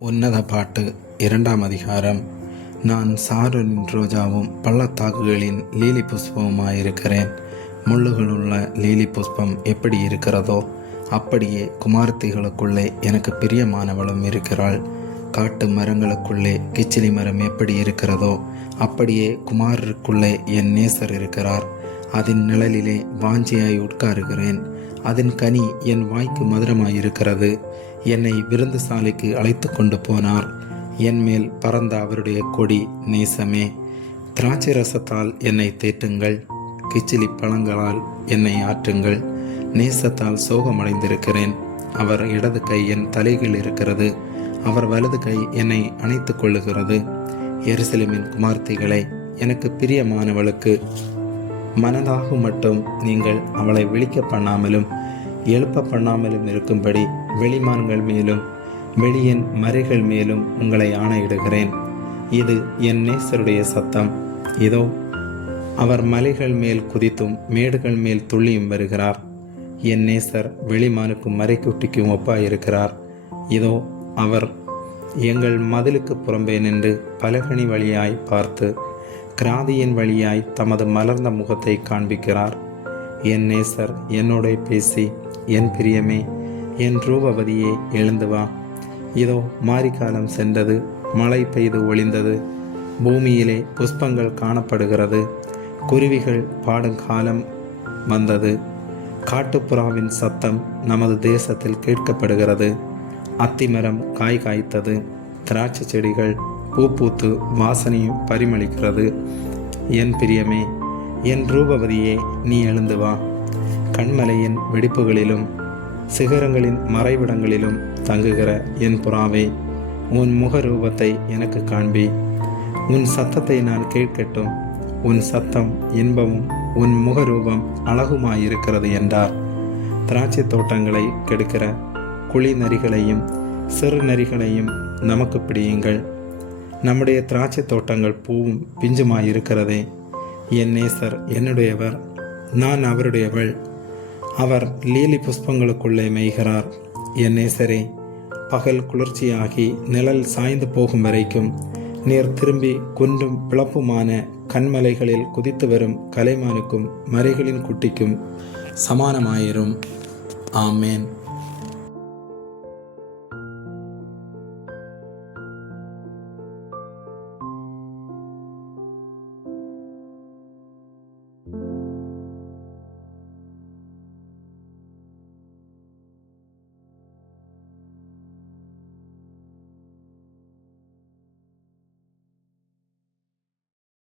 உன்னத பாட்டு 2ஆம் அதிகாரம். நான் சாரோனின் ரோஜாவும் பள்ளத்தாக்குகளின் லீலி புஷ்பமுமாயிருக்கிறேன். முள்ளுகளுள்ள லீலி புஷ்பம் எப்படி இருக்கிறதோ அப்படியே குமாரத்திகளுக்குள்ளே எனக்கு பிரியமானவளும் இருக்கிறாள். காட்டு மரங்களுக்குள்ளே கிச்சிலி மரம் எப்படி இருக்கிறதோ அப்படியே குமாரருக்குள்ளே என் நேசர் இருக்கிறார். அதன் நிழலிலே வாஞ்சியாய் உட்காருகிறேன். அதன் கனி என் வாய்க்கு மதுரமாயிருக்கிறது. என்னை விருந்து சாலைக்கு அழைத்து கொண்டு போனார். என் மேல் பறந்த அவருடைய கொடி நேசமே. திராட்சை ரசத்தால் என்னை தேற்றுங்கள், கிச்சிலி பழங்களால் என்னை ஆற்றுங்கள். நேசத்தால் சோகமடைந்திருக்கிறேன். அவர் இடது கை என் தலையில் இருக்கிறது, அவர் வலது கை என்னை அணைத்து கொள்ளுகிறது. எருசலேமின் குமார்த்திகளை, எனக்கு பிரியமானவளுக்கு மனதாக மட்டும் நீங்கள் அவளை விழிக்க பண்ணாமலும் எழுப்ப பண்ணாமலும் இருக்கும்படி வெளிமான்கள் மேலும் வெளியின் மறைகள் மேலும் உங்களை ஆணையிடுகிறேன். இது என் நேசருடைய சத்தம். இதோ அவர் மலைகள் மேல் குதித்தும் மேடுகள் மேல் துள்ளியும் வருகிறார். என் நேசர் வெளிமானுக்கும் மறைக்குட்டிக்கும் ஒப்பாயிருக்கிறார். இதோ அவர் எங்கள் மதிலுக்கு புறம்பே நின்று பலகனி வழியாய் பார்த்து கிராதியின் வழியாய் தமது மலர்ந்த முகத்தை காண்பிக்கிறார். என் நேசர் என்னோட பேசி, என் பிரியமே, என் ரூபவதியே, எழுந்து வா. இதோ மாரிக்காலம் சென்றது, மழை பெய்து ஒளிந்தது, பூமியிலே புஷ்பங்கள் காணப்படுகிறது, குருவிகள் பாடும் காலம் வந்தது, காட்டுப்புறாவின் சத்தம் நமது தேசத்தில் கேட்கப்படுகிறது. அத்திமரம் காய் காய்த்தது, திராட்சை செடிகள் பூ பூத்து வாசனையும் பரிமளிக்கிறது. என் பிரியமே, என் ரூபவதியே, நீ எழுந்து வா. கண்மலையின் வெடிப்புகளிலும் சிகரங்களின் மறைவிடங்களிலும் தங்குகிற என் புறாவே, உன் முகரூபத்தை எனக்கு காண்பி. உன் சத்தத்தை நான் கேட்கட்டும். உன் சத்தம் இன்பமும் உன் முகரூபம் அழகுமாயிருக்கிறது என்றார். திராட்சை தோட்டங்களை கெடுக்கிற குழி நரிகளையும் சிறு நரிகளையும் நமக்கு பிடியுங்கள். நம்முடைய திராட்சை தோட்டங்கள் பூவும் பிஞ்சுமாயிருக்கிறதே. என் நேசர் என்னுடையவர், நான் அவருடையவள். அவர் லீலி புஷ்பங்களுக்குள்ளே மேய்கிறார். என் நேசரே, பகல் குளிர்ச்சியாகி நிழல் சாய்ந்து போகும் வரைக்கும் நீர் திரும்பி குன்றும் பிளப்புமான கண்மலைகளில் குதித்து வரும் கலைமானுக்கும் மறைகளின் குட்டிக்கும் சமானமாயிரும். ஆமேன்.